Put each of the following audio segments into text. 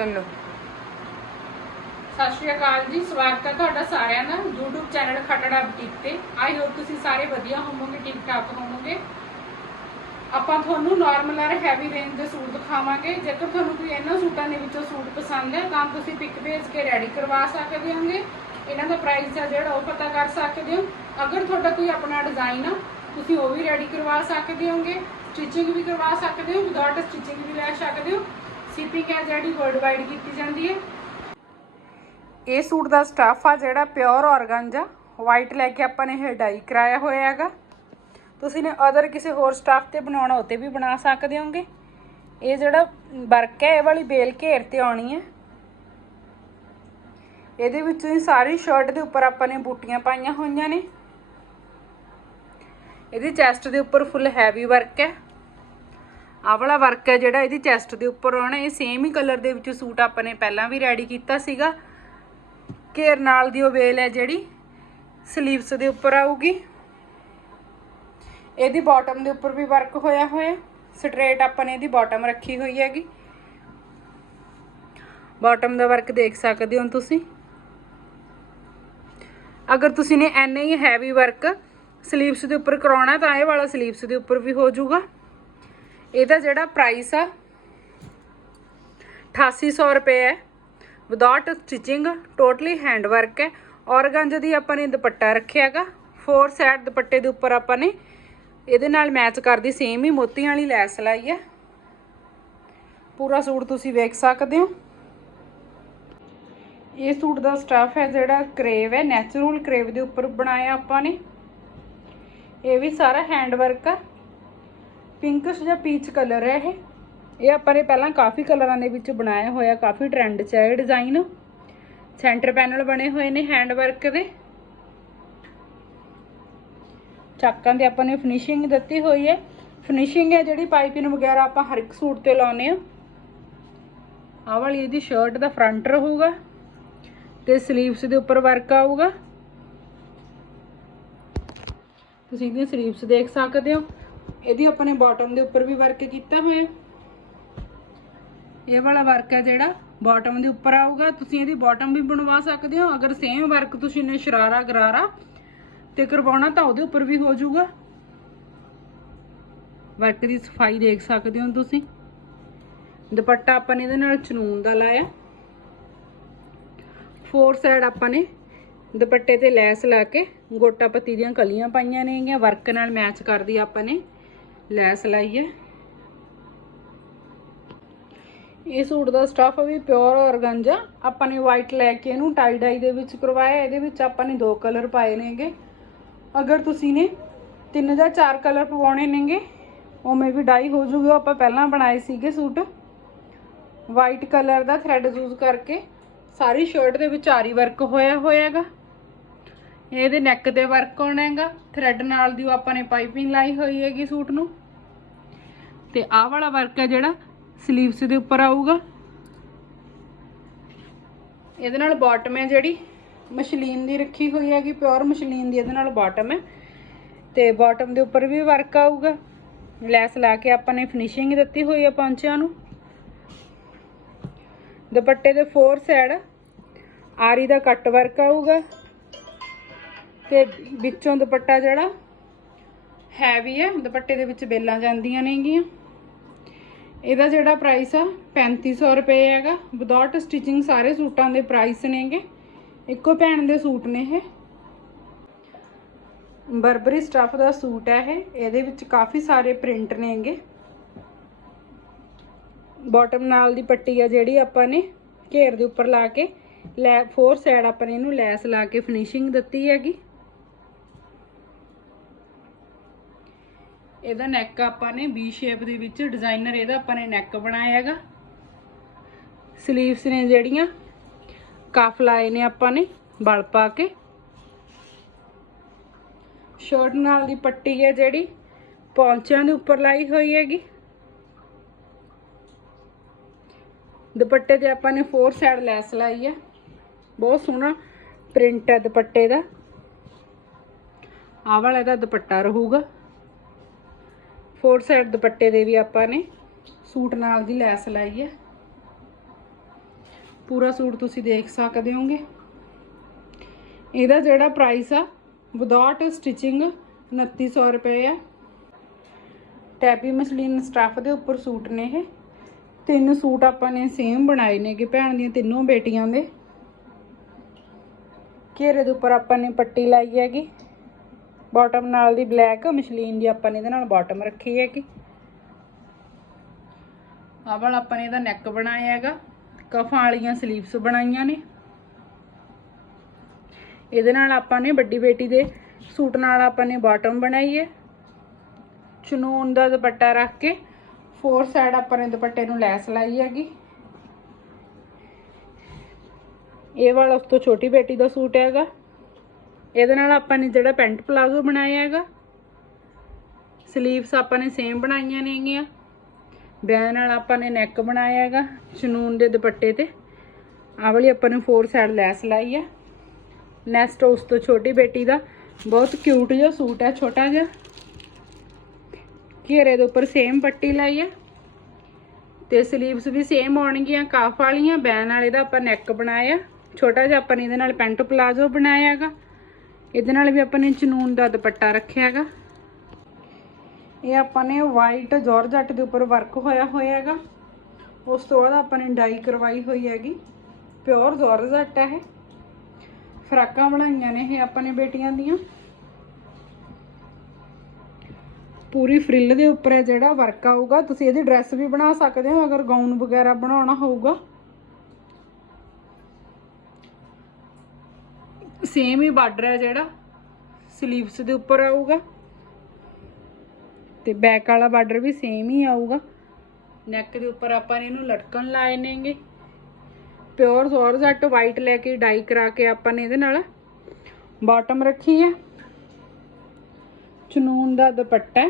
ਚਲੋ। ਸਤਿ ਸ਼੍ਰੀ ਅਕਾਲ ਜੀ, ਸਵਾਗਤ ਹੈ ਤੁਹਾਡਾ ਸਾਰਿਆਂ ਦਾ YouTube ਚੈਨਲ ਖਟੜਾ ਬੁਟੀਕ ਤੇ। ਆਈ ਹੋਪ ਤੁਸੀਂ ਸਾਰੇ ਵਧੀਆ ਹੋਵੋਗੇ ਠੀਕ ਠਾਕ ਹੋਵੋਗੇ। ਆਪਾਂ ਤੁਹਾਨੂੰ ਨਾਰਮਲ ਔਰ ਹੈਵੀ ਰੇਂਜ ਦੇ ਸੂਟ ਦਿਖਾਵਾਂਗੇ। ਜੇਕਰ ਤੁਹਾਨੂੰ ਕੋਈ ਇਹਨਾਂ ਸੂਟਾਂ ਦੇ ਵਿੱਚੋਂ ਸੂਟ ਪਸੰਦ ਹੈ, ਤਾਂ ਤੁਸੀਂ ਪਿਕ ਭੇਜ ਕੇ ਰੈਡੀ ਕਰਵਾ ਸਕਦੇ ਹੋਗੇ। ਇਹਨਾਂ ਦਾ ਪ੍ਰਾਈਸ ਹੈ ਜਿਹੜਾ ਉਹ ਪਤਾ ਕਰ ਸਕਦੇ ਹੋ। ਅਗਰ ਤੁਹਾਡਾ ਕੋਈ ਆਪਣਾ ਡਿਜ਼ਾਈਨ ਆ, ਤੁਸੀਂ ਉਹ ਵੀ ਰੈਡੀ ਕਰਵਾ ਸਕਦੇ ਹੋਗੇ। ਸਟਿਚਿੰਗ ਵੀ ਕਰਵਾ ਸਕਦੇ ਹੋ ਵਿਦਆਊਟ ਸਟਿਚਿੰਗ ਵੀ ਲੈ ਸਕਦੇ ਹੋ। ਸ਼ਿਪਿੰਗ ਹੈ ਜਿਹੜੀ ਵਰਲਡ ਵਾਈਡ ਕੀਤੀ ਜਾਂਦੀ ਹੈ। ਇਹ ਸੂਟ ਦਾ ਸਟਫ ਆ ਜਿਹੜਾ ਪਿਓਰ ਆਰਗੰਜਾ ਵਾਈਟ ਲੈ ਕੇ ਆਪਾਂ ਨੇ ਇਹ ਡਾਈ ਕਰਾਇਆ ਹੋਇਆ ਹੈਗਾ। ਤੁਸੀਂ ਨੇ ਅਦਰ ਕਿਸੇ ਹੋਰ ਸਟਫ ਤੇ ਬਣਾਉਣਾ ਉਹ ਤੇ ਵੀ ਬਣਾ ਸਕਦੇ ਹੋਗੇ। ਇਹ ਜਿਹੜਾ ਵਰਕ ਹੈ, ਇਹ ਵਾਲੀ ਬੇਲ ਘੇਰ ਤੇ ਆਉਣੀ ਹੈ। ਇਹਦੇ ਵਿੱਚੋਂ ਹੀ ਸਾਰੀ ਸ਼ਰਟ ਦੇ ਉੱਪਰ ਆਪਾਂ ਨੇ ਬੂਟੀਆਂ ਪਾਈਆਂ ਹੋਈਆਂ ਨੇ। ਇਹਦੀ ਚੈਸਟ ਦੇ ਉੱਪਰ ਫੁੱਲ ਹੈਵੀ ਵਰਕ ਹੈ। ਆਹ ਵਾਲਾ ਵਰਕ ਹੈ ਜਿਹੜਾ ਇਹਦੀ ਚੈਸਟ ਦੇ ਉੱਪਰ ਆਉਣਾ, ਇਹ ਸੇਮ ਹੀ ਕਲਰ ਦੇ ਵਿੱਚ ਸੂਟ ਆਪਾਂ ਨੇ ਪਹਿਲਾਂ ਵੀ ਰੈਡੀ ਕੀਤਾ ਸੀਗਾ। ਘੇਰ ਨਾਲ ਦੀ ਉਹ ਵੇਲ ਹੈ ਜਿਹੜੀ ਸਲੀਵਸ ਦੇ ਉੱਪਰ ਆਊਗੀ। ਇਹਦੀ ਬਾਟਮ ਦੇ ਉੱਪਰ ਵੀ ਵਰਕ ਹੋਇਆ ਹੋਇਆ ਸਟ੍ਰੇਟ ਆਪਾਂ ਨੇ ਇਹਦੀ ਬਾਟਮ ਰੱਖੀ ਹੋਈ ਹੈਗੀ। ਬਾਟਮ ਦਾ ਵਰਕ ਦੇਖ ਸਕਦੇ ਹੋ ਤੁਸੀਂ। ਅਗਰ ਤੁਸੀਂ ਨੇ ਐਨੇ ਹੀ ਹੈਵੀ ਵਰਕ ਸਲੀਵਸ ਦੇ ਉੱਪਰ ਕਰਾਉਣਾ ਤਾਂ ਇਹ ਵਾਲਾ ਸਲੀਵਸ ਦੇ ਉੱਪਰ ਵੀ ਹੋ ਜਾਊਗਾ। ਇਹਦਾ ਜਿਹੜਾ ਪ੍ਰਾਈਸ ਆ 8800 ਰੁਪਏ ਹੈ। Without stitching totally hand work ਹੈ। ਔਰਗੰਜ ਦੀ ਆਪਾਂ ਨੇ ਦੁਪੱਟਾ ਰੱਖਿਆਗਾ ਫੋਰ ਸਾਈਡ ਦੁਪੱਟੇ ਦੇ ਉੱਪਰ ਆਪਾਂ ਨੇ ਇਹਦੇ ਨਾਲ ਮੈਚ ਕਰਦੀ ਸੇਮ ਹੀ ਮੋਤੀਆਂ ਵਾਲੀ ਲੈਸ ਲਾਈ ਹੈ। ਪੂਰਾ ਸੂਟ ਤੁਸੀਂ ਵੇਖ ਸਕਦੇ ਹੋ। ਇਹ ਸੂਟ ਦਾ ਸਟਫ ਹੈ ਜਿਹੜਾ ਕਰੇਵ ਹੈ। ਨੈਚੁਰਲ ਕਰੇਵ ਦੇ ਉੱਪਰ ਬਣਾਇਆ ਆਪਾਂ ਨੇ। ਇਹ ਵੀ ਸਾਰਾ ਹੈਂਡ ਵਰਕ ਆ। ਪਿੰਕਸ਼ ਜਾਂ ਪੀਚ ਕਲਰ ਹੈ ਇਹ। ਇਹ ਆਪਾਂ ਨੇ ਪਹਿਲਾਂ ਕਾਫੀ ਕਲਰਾਂ ਦੇ ਵਿੱਚ ਬਣਾਇਆ ਹੋਇਆ, ਕਾਫੀ ਟ੍ਰੈਂਡ 'ਚ ਹੈ ਇਹ ਡਿਜ਼ਾਈਨ ਸੈਂਟਰ ਪੈਨਲ ਬਣੇ ਹੋਏ ਨੇ ਹੈਂਡ ਵਰਕ ਦੇ। ਚੱਕਾਂ 'ਤੇ ਆਪਾਂ ਨੇ ਫਿਨਿਸ਼ਿੰਗ ਦਿੱਤੀ ਹੋਈ ਹੈ। ਫਿਨਿਸ਼ਿੰਗ ਹੈ ਜਿਹੜੀ ਪਾਈਪਿੰਗ ਵਗੈਰਾ ਆਪਾਂ ਹਰ ਇੱਕ ਸੂਟ ਤੇ ਲਾਉਨੇ ਆ ਆਹ ਵਾਲੀ ਇਹਦੀ ਸ਼ਰਟ ਦਾ ਫਰੰਟ ਰਹੂਗਾ ਤੇ 슬ੀਵਸ ਦੇ ਉੱਪਰ ਵਰਕ ਆਊਗਾ। ਤੁਸੀਂ ਇਹਦੀਆਂ 슬ੀਵਸ ਦੇਖ ਸਕਦੇ ਹੋ। ਇਹਦੀ ਆਪਾਂ ਨੇ ਬਾਟਮ ਦੇ ਉੱਪਰ ਵੀ ਵਰਕ ਕੀਤਾ ਹੋਇਆ। ਇਹ ਵਾਲਾ ਵਰਕ ਹੈ ਜਿਹੜਾ ਬਾਟਮ ਦੇ ਉੱਪਰ ਆਊਗਾ। ਤੁਸੀਂ ਇਹਦੀ ਬਾਟਮ ਵੀ ਬਣਵਾ ਸਕਦੇ ਹੋ। ਅਗਰ ਸੇਮ ਵਰਕ ਤੁਸੀਂ ਨੇ ਸ਼ਰਾਰਾ, ਗਰਾਰਾ ਤੇ ਕਰਵਾਉਣਾ ਤਾਂ ਉਹਦੇ ਉੱਪਰ ਵੀ ਹੋ ਜਾਊਗਾ। ਵਰਕ ਦੀ ਸਫ਼ਾਈ ਦੇਖ ਸਕਦੇ ਹੋ ਤੁਸੀਂ। ਦੁਪੱਟਾ ਆਪਾਂ ਨੇ ਇਹਦੇ ਨਾਲ ਚਨੂਨ ਦਾ ਲਾਇਆ। ਫੋਰ ਸਾਈਡ ਆਪਾਂ ਨੇ ਦੁਪੱਟੇ ਤੇ ਲੈਸ ਲਾ ਕੇ ਗੋਟਾ ਪੱਤੀ ਦੀਆਂ ਕਲੀਆਂ ਪਾਈਆਂ ਨੇਗੀਆਂ। ਵਰਕ ਨਾਲ ਮੈਚ ਕਰਦੀ ਆਪਾਂ ਨੇ। ਲੈਸ ਲਾਈ ਹੈ ਇਹ ਸੂਟ ਦਾ ਸਟਫ ਵੀ ਪਿਓਰ ਔਰਗੰਜਾ ਆਪਾਂ ਨੇ ਵਾਈਟ ਲੈ ਕੇ ਇਹਨੂੰ ਟਾਈ ਡਾਈ ਦੇ ਵਿੱਚ ਕਰਵਾਇਆ। ਇਹਦੇ ਵਿੱਚ ਆਪਾਂ ਨੇ ਦੋ ਕਲਰ ਪਾਏ ਨੇਗੇ। ਅਗਰ ਤੁਸੀਂ ਨੇ ਤਿੰਨ ਜਾਂ ਚਾਰ ਕਲਰ ਪਵਾਉਣੇ ਨੇਗੇ, ਉਵੇਂ ਵੀ ਡਾਈ ਹੋ ਜੂਗਾ। ਆਪਾਂ ਪਹਿਲਾਂ ਬਣਾਏ ਸੀਗੇ ਸੂਟ। ਵਾਈਟ ਕਲਰ ਦਾ ਥ੍ਰੈਡ ਯੂਜ਼ ਕਰਕੇ ਸਾਰੀ ਸ਼ਰਟ ਦੇ ਵਿੱਚ ਆਰੀ ਵਰਕ ਹੋਇਆ ਹੋਇਆਗਾ। ਇਹਦੇ ਨੈਕ ਤੇ ਵਰਕ ਹੋਣਾ ਹੈਗਾ। ਥ੍ਰੈਡ ਨਾਲ ਦੀ ਉਹ ਆਪਾਂ ਨੇ ਪਾਈਪਿੰਗ ਲਾਈ ਹੋਈ ਹੈਗੀ ਸੂਟ ਨੂੰ। ਤੇ ਆਹ ਵਾਲਾ ਵਰਕ ਹੈ ਜਿਹੜਾ 슬ੀਵਸ ਦੇ ਉੱਪਰ ਆਊਗਾ। ਇਹਦੇ ਨਾਲ ਬਾਟਮ ਹੈ ਜਿਹੜੀ ਮਸ਼ਲੀਨ ਦੀ ਰੱਖੀ ਹੋਈ ਹੈਗੀ ਪਿਓਰ ਮਸ਼ਲੀਨ ਦੀ ਇਹਦੇ ਨਾਲ ਬਾਟਮ ਹੈ। ਤੇ ਬਾਟਮ ਦੇ ਉੱਪਰ ਵੀ ਵਰਕ ਆਊਗਾ। ਲੈਸ ਲਾ ਕੇ ਆਪਾਂ ਨੇ ਫਿਨਿਸ਼ਿੰਗ ਦਿੱਤੀ ਹੋਈ ਹੈ ਪੰਚਿਆਂ ਨੂੰ। ਦੁਪੱਟੇ ਦੇ ਫੋਰ ਸਾਈਡ ਆਰੀ ਦਾ ਕੱਟ ਵਰਕ ਆਊਗਾ। ਤੇ ਵਿੱਚੋਂ ਦੁਪੱਟਾ ਜਿਹੜਾ ਹੈਵੀ ਹੈ, ਦੁਪੱਟੇ ਦੇ ਵਿੱਚ ਬੇਲਾਂ ਜਾਂਦੀਆਂ ਨੇਗੀਆਂ। ਇਹਦਾ ਜਿਹੜਾ ਪ੍ਰਾਈਸ ਆ 3500 ਰੁਪਏ ਹੈਗਾ। ਵਿਦਆਊਟ ਸਟਿਚਿੰਗ ਸਾਰੇ ਸੂਟਾਂ ਦੇ ਪ੍ਰਾਈਸ ਨੇਗੇ। ਇੱਕੋ ਭੈਣ ਦੇ ਸੂਟ ਨੇ ਇਹ। ਬਰਬਰੀ ਸਟਫ ਦਾ ਸੂਟ ਹੈ ਇਹ। ਇਹਦੇ ਵਿੱਚ ਕਾਫੀ ਸਾਰੇ ਪ੍ਰਿੰਟ ਨੇਗੇ। ਬਾਟਮ ਨਾਲ ਦੀ ਪੱਟੀ ਆ ਜਿਹੜੀ ਆਪਾਂ ਨੇ, ਘੇਰ ਦੇ ਉੱਪਰ ਲਾ ਕੇ, ਲੈ ਫੋਰ ਸਾਈਡ ਆਪਾਂ ਨੇ ਇਹਨੂੰ ਲੈਸ ਲਾ ਕੇ ਫਿਨਿਸ਼ਿੰਗ ਦਿੱਤੀ ਹੈਗੀ। ਇਹਦਾ ਨੈਕ ਆਪਾਂ ਨੇ ਵੀ ਸ਼ੇਪ ਦੇ ਵਿੱਚ ਡਿਜ਼ਾਈਨਰ ਇਹਦਾ ਆਪਾਂ ਨੇ ਨੈਕ ਬਣਾਇਆ ਹੈਗਾ। ਸਲੀਵਸ ਨੇ ਜਿਹੜੀਆਂ ਕਫ ਲਾਏ ਨੇ ਆਪਾਂ ਨੇ ਬਲ ਪਾ ਕੇ। ਸ਼ਰਟ ਨਾਲ ਦੀ ਪੱਟੀ ਹੈ ਜਿਹੜੀ, ਪੌਂਚਿਆਂ ਦੇ ਉੱਪਰ ਲਾਈ ਹੋਈ ਹੈਗੀ। ਦੁਪੱਟੇ ਤੇ ਆਪਾਂ ਨੇ ਫੋਰ ਸਾਈਡ ਲੈਸ ਲਾਈ ਹੈ। ਬਹੁਤ ਸੋਹਣਾ ਪ੍ਰਿੰਟ ਹੈ ਦੁਪੱਟੇ ਦਾ। ਆਹ ਵਾਲਾ ਇਹਦਾ ਦੁਪੱਟਾ ਰਹੂਗਾ। ਫੋਰ ਸਾਈਡ ਦੁਪੱਟੇ ਦੇ ਵੀ ਆਪਾਂ ਨੇ ਸੂਟ ਨਾਲ ਦੀ ਲੈਸ ਲਾਈ ਹੈ। ਪੂਰਾ ਸੂਟ ਤੁਸੀਂ ਦੇਖ ਸਕਦੇ ਹੋਗੇ। ਇਹਦਾ ਜਿਹੜਾ ਪ੍ਰਾਈਸ ਆ ਵਿਦਆਊਟ ਸਟਿਚਿੰਗ 2900 ਰੁਪਏ ਆ। ਟੈਪੀ ਮਸਲੀਨ ਸਟਫ ਦੇ ਉੱਪਰ ਸੂਟ ਨੇ ਇਹ। ਤਿੰਨ ਸੂਟ ਆਪਾਂ ਨੇ ਸੇਮ ਬਣਾਏ ਨੇਗੇ ਭੈਣ ਦੀਆਂ ਤਿੰਨੋਂ ਬੇਟੀਆਂ ਦੇ। ਘੇਰੇ ਦੇ ਉੱਪਰ ਆਪਾਂ ਨੇ ਪੱਟੀ ਲਾਈ ਹੈਗੀ। ਬਾਟਮ ਨਾਲ ਦੀ ਬਲੈਕ ਮਸ਼ਲੀਨ ਦੀ ਆਪਾਂ ਨੇ ਇਹਦੇ ਨਾਲ ਬਾਟਮ ਰੱਖੀ ਹੈਗੀ। ਆਹ ਵਾਲਾ ਆਪਾਂ ਨੇ ਇਹਦਾ ਨੈਕ ਬਣਾਇਆ ਹੈਗਾ। ਕਫਾਂ ਵਾਲੀਆਂ ਸਲੀਵਸ ਬਣਾਈਆਂ ਨੇ। ਇਹਦੇ ਨਾਲ ਆਪਾਂ ਨੇ ਵੱਡੀ ਬੇਟੀ ਦੇ ਸੂਟ ਨਾਲ ਆਪਾਂ ਨੇ ਬਾਟਮ ਬਣਾਈ ਹੈ। ਚਨੂਨ ਦਾ ਦੁਪੱਟਾ ਰੱਖ ਕੇ ਫੋਰ ਸਾਈਡ ਆਪਾਂ ਨੇ ਦੁਪੱਟੇ ਨੂੰ ਲੈਸ ਲਾਈ ਹੈਗੀ। ਇਹ ਵਾਲਾ ਉਸ ਤੋਂ ਛੋਟੀ ਬੇਟੀ ਦਾ ਸੂਟ ਹੈਗਾ। ਇਹਦੇ ਨਾਲ ਆਪਾਂ ਨੇ ਜਿਹੜਾ ਪੈਂਟ ਪਲਾਜ਼ੋ ਬਣਾਇਆ ਹੈਗਾ ਸਲੀਵਸ ਆਪਾਂ ਨੇ ਸੇਮ ਬਣਾਈਆਂ ਨੇਗੀਆਂ ਬੈਨ ਨਾਲ ਆਪਾਂ ਨੇ ਨੈਕ ਬਣਾਇਆ ਹੈਗਾ ਚਨੂਨ ਦੇ ਦੁਪੱਟੇ ਤੇ। ਆਹ ਵਾਲੀ ਆਪਾਂ ਨੇ ਫੋਰ ਸਾਈਡ ਲੈਸ ਲਾਈ ਆ। ਨੈਕਸਟ ਉਸ ਤੋਂ ਛੋਟੀ ਬੇਟੀ ਦਾ ਬਹੁਤ ਕਿਊਟ ਜਿਹਾ ਸੂਟ ਹੈ, ਛੋਟਾ ਜਿਹਾ। ਘੇਰੇ ਦੇ ਉੱਪਰ ਸੇਮ ਪੱਟੀ ਲਾਈ ਹੈ ਤੇ ਸਲੀਵਸ ਵੀ ਸੇਮ ਆਉਣਗੀਆਂ, ਕਾਫ ਵਾਲੀਆਂ। ਬੈਨ ਵਾਲੇ ਦਾ ਆਪਾਂ ਨੈਕ ਬਣਾਇਆ। ਛੋਟਾ ਜਿਹਾ ਆਪਾਂ ਨੇ ਇਹਦੇ ਨਾਲ ਪੈਂਟ ਪਲਾਜ਼ੋ ਬਣਾਇਆ ਹੈਗਾ। ਇਹਦੇ ਨਾਲ ਵੀ ਆਪਾਂ ਨੇ ਚਨੂਨ ਦਾ ਦੁਪੱਟਾ ਰੱਖਿਆ ਹੈਗਾ। ਇਹ ਆਪਾਂ ਨੇ ਵਾਈਟ ਜਾਰਜਟ ਦੇ ਉੱਪਰ ਵਰਕ ਹੋਇਆ ਹੋਇਆ ਹੈਗਾ। ਉਸ ਤੋਂ ਬਾਅਦ ਆਪਾਂ ਨੇ ਡਾਈ ਕਰਵਾਈ ਹੋਈ ਹੈਗੀ। ਪਿਓਰ ਜਾਰਜਟ ਹੈ ਇਹ। ਫਰਾਕਾਂ ਬਣਾਈਆਂ ਨੇ ਇਹ ਆਪਾਂ ਨੇ ਬੇਟੀਆਂ ਦੀਆਂ। ਪੂਰੀ ਫ੍ਰਿਲ ਦੇ ਉੱਪਰ ਹੈ ਜਿਹੜਾ ਵਰਕ ਆਊਗਾ, ਤੁਸੀਂ ਇਹਦੀ ਡਰੈਸ ਵੀ ਬਣਾ ਸਕਦੇ ਹੋ, ਅਗਰ ਗਾਊਨ ਵਗੈਰਾ ਬਣਾਉਣਾ ਹੋਊਗਾ। ਸੇਮ ਹੀ ਬਾਰਡਰ ਹੈ ਜਿਹੜਾ ਸਲੀਵਸ ਦੇ ਉੱਪਰ ਆਊਗਾ। ਤੇ ਬੈਕ ਵਾਲਾ ਬਾਰਡਰ ਵੀ ਸੇਮ ਹੀ ਆਊਗਾ। ਨੈਕ ਦੇ ਉੱਪਰ ਆਪਾਂ ਨੇ ਇਹਨੂੰ ਲਟਕਣ ਲਾਏ ਨੇਗੇ। ਪਿਓਰ ਜ਼ੋਰਜੱਟ ਵਾਈਟ ਲੈ ਕੇ ਡਾਈ ਕਰਾ ਕੇ ਆਪਾਂ ਨੇ ਇਹਦੇ ਨਾਲ ਬਾਟਮ ਰੱਖੀ ਹੈ। ਚਨੂਨ ਦਾ ਦੁਪੱਟਾ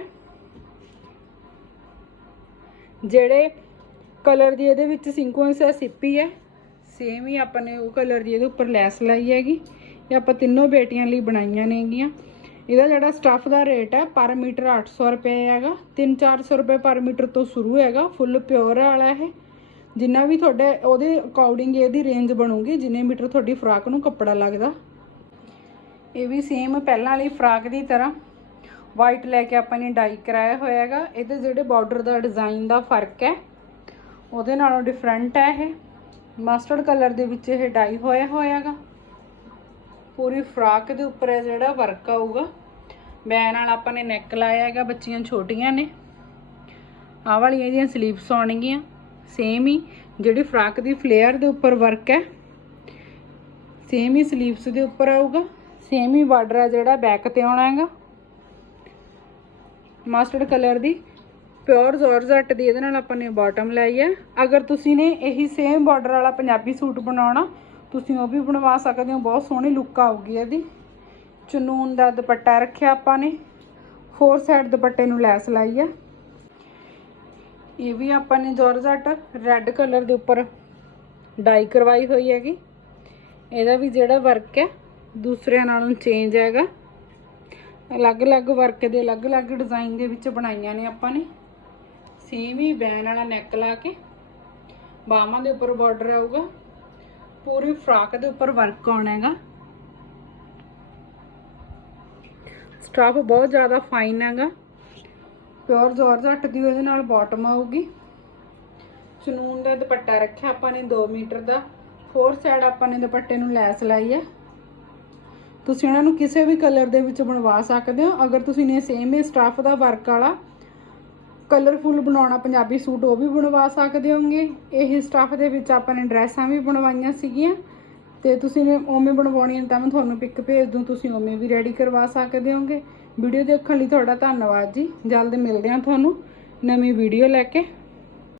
ਜਿਹੜੇ ਕਲਰ ਦੀ ਇਹਦੇ ਵਿੱਚ ਸੀਕੁਐਂਸ ਹੈ, ਸਿੱਪੀ ਹੈ। ਸੇਮ ਹੀ ਆਪਾਂ ਨੇ ਉਹ ਕਲਰ ਦੀ ਇਹਦੇ ਉੱਪਰ ਲੈਸ ਲਾਈ ਹੈਗੀ। ਇਹ ਆਪਾਂ ਤਿੰਨੋਂ ਬੇਟੀਆਂ ਲਈ ਬਣਾਈਆਂ ਨੇਗੀਆਂ। ਇਹਦਾ ਜਿਹੜਾ ਸਟੱਫ ਦਾ ਰੇਟ ਹੈ ਪਰ ਮੀਟਰ 800 ਰੁਪਏ ਹੈਗਾ। 3-400 ਰੁਪਏ ਪਰ ਮੀਟਰ ਤੋਂ ਸ਼ੁਰੂ ਹੈਗਾ ਫੁੱਲ ਪਿਓਰ ਵਾਲਾ ਇਹ। ਜਿੰਨਾ ਵੀ ਤੁਹਾਡੇ, ਉਹਦੇ ਅਕੋਰਡਿੰਗ ਇਹਦੀ ਰੇਂਜ ਬਣੂਗੀ, ਜਿੰਨੇ ਮੀਟਰ ਤੁਹਾਡੀ ਫਰਾਕ ਨੂੰ ਕੱਪੜਾ ਲੱਗਦਾ। ਇਹ ਵੀ ਸੇਮ ਪਹਿਲਾਂ ਵਾਲੀ ਫਰਾਕ ਦੀ ਤਰ੍ਹਾਂ। ਵਾਈਟ ਲੈ ਕੇ ਆਪਾਂ ਨੇ ਡਾਈ ਕਰਾਇਆ ਹੋਇਆ ਹੈਗਾ। ਇਹਦੇ ਜਿਹੜੇ ਬਾਰਡਰ ਦਾ ਡਿਜ਼ਾਈਨ ਦਾ ਫ਼ਰਕ ਹੈ, ਉਹਦੇ ਨਾਲੋਂ ਡਿਫਰੈਂਟ ਹੈ ਇਹ। ਮਸਟਰਡ ਕਲਰ ਦੇ ਵਿੱਚ ਇਹ ਡਾਈ ਹੋਇਆ ਹੋਇਆ ਹੈਗਾ। ਪੂਰੀ ਫਰਾਕ ਦੇ ਉੱਪਰ ਹੈ ਜਿਹੜਾ ਵਰਕ ਆਊਗਾ। ਬੈਨ ਨਾਲ ਆਪਾਂ ਨੇ ਨੈਕ ਲਾਇਆ ਹੈਗਾ, ਬੱਚੀਆਂ ਛੋਟੀਆਂ ਨੇ। ਆਹ ਵਾਲੀਆਂ ਇਹਦੀਆਂ ਸਲੀਵਸ ਆਉਣਗੀਆਂ। ਸੇਮ ਹੀ ਜਿਹੜੀ ਫਰਾਕ ਦੀ ਫਲੇਅਰ ਦੇ ਉੱਪਰ ਵਰਕ ਹੈ। ਸੇਮ ਹੀ ਸਲੀਵਸ ਦੇ ਉੱਪਰ ਆਊਗਾ। ਸੇਮ ਹੀ ਬਾਰਡਰ ਹੈ ਜਿਹੜਾ ਬੈਕ ਤੇ ਆਉਣਾ ਹੈਗਾ। ਮਸਟਰਡ ਕਲਰ ਦੀ ਪਿਓਰ ਜ਼ੋਰਜਟ ਦੀ ਇਹਦੇ ਨਾਲ ਆਪਾਂ ਨੇ ਬਾਟਮ ਲਾਈ ਹੈ। ਅਗਰ ਤੁਸੀਂ ਨੇ ਇਹੀ ਸੇਮ ਬਾਰਡਰ ਵਾਲਾ ਪੰਜਾਬੀ ਸੂਟ ਬਣਾਉਣਾ ਤੁਸੀਂ ਉਹ ਵੀ ਬਣਵਾ ਸਕਦੇ ਹੋ, ਬਹੁਤ ਸੋਹਣੀ ਲੁੱਕ ਆਊਗੀ ਇਹਦੀ। ਚਨੂਨ ਦਾ ਦੁਪੱਟਾ ਰੱਖਿਆ ਆਪਾਂ ਨੇ ਫੋਰ ਸਾਈਡ ਦੁਪੱਟੇ ਨੂੰ ਲੈਸ ਲਾਈ ਹੈ ਇਹ ਵੀ ਆਪਾਂ ਨੇ ਜੋਰਜਟ ਰੈੱਡ ਕਲਰ ਦੇ ਉੱਪਰ ਡਾਈ ਕਰਵਾਈ ਹੋਈ ਹੈਗੀ। ਇਹਦਾ ਵੀ ਜਿਹੜਾ ਵਰਕ ਹੈ, ਦੂਸਰਿਆਂ ਨਾਲੋਂ ਚੇਂਜ ਹੈਗਾ। ਅਲੱਗ-ਅਲੱਗ ਵਰਕ ਦੇ ਅਲੱਗ-ਅਲੱਗ ਡਿਜ਼ਾਈਨ ਦੇ ਵਿੱਚ ਬਣਾਈਆਂ ਨੇ ਆਪਾਂ ਨੇ। ਸੇਮ ਹੀ ਬੈਨ ਵਾਲਾ ਨੈਕ ਲਾ ਕੇ ਬਾਹਾਂ ਦੇ ਉੱਪਰ ਬਾਰਡਰ ਆਊਗਾ। ਪੂਰੀ ਫਰਾਕ ਦੇ ਉੱਪਰ ਵਰਕ ਆਉਣਾ ਹੈਗਾ। ਸਟਾਫ ਬਹੁਤ ਜ਼ਿਆਦਾ ਫਾਈਨ ਹੈਗਾ। ਪਿਓਰ ਜਾਰਜਟ ਦੀ ਉਹਦੇ ਨਾਲ ਬਾਟਮ ਆਊਗੀ। ਚਨੂਨ ਦਾ ਦੁਪੱਟਾ ਰੱਖਿਆ ਆਪਾਂ ਨੇ 2 ਮੀਟਰ ਦਾ। ਫੋਰ ਸਾਈਡ ਆਪਾਂ ਨੇ ਦੁਪੱਟੇ ਨੂੰ ਲੈਸ ਲਾਈ ਹੈ। ਤੁਸੀਂ ਇਹਨਾਂ ਨੂੰ ਕਿਸੇ ਵੀ ਕਲਰ ਦੇ ਵਿੱਚ ਬਣਵਾ ਸਕਦੇ ਹੋ। ਅਗਰ ਤੁਸੀਂ ਨੇ ਸੇਮ ਹੀ ਸਟਾਫ ਦਾ ਵਰਕ ਵਾਲਾ ਕਲਰਫੁੱਲ ਬਣਾਉਣਾ ਪੰਜਾਬੀ ਸੂਟ ਉਹ ਵੀ ਬਣਵਾ ਸਕਦੇ ਹੋਗੇ ਇਹ ਸਟਾਫ ਦੇ ਵਿੱਚ ਆਪਾਂ ਨੇ ਡਰੈਸਾਂ ਵੀ ਬਣਵਾਈਆਂ ਸੀਗੀਆਂ। ਤੇ ਤੁਸੀਂ ਨੇ ਉਵੇਂ ਬਣਵਾਉਣੀਆਂ ਤਾਂ ਮੈਂ ਤੁਹਾਨੂੰ ਪਿਕ ਭੇਜ ਦੂੰ, ਤੁਸੀਂ ਉਵੇਂ ਵੀ ਰੈਡੀ ਕਰਵਾ ਸਕਦੇ ਹੋਗੇ ਵੀਡੀਓ ਦੇਖਣ ਲਈ ਤੁਹਾਡਾ ਧੰਨਵਾਦ ਜੀ। ਜਲਦ ਮਿਲਦੇ ਹਾਂ ਤੁਹਾਨੂੰ ਨਵੀਂ ਵੀਡੀਓ ਲੈ ਕੇ।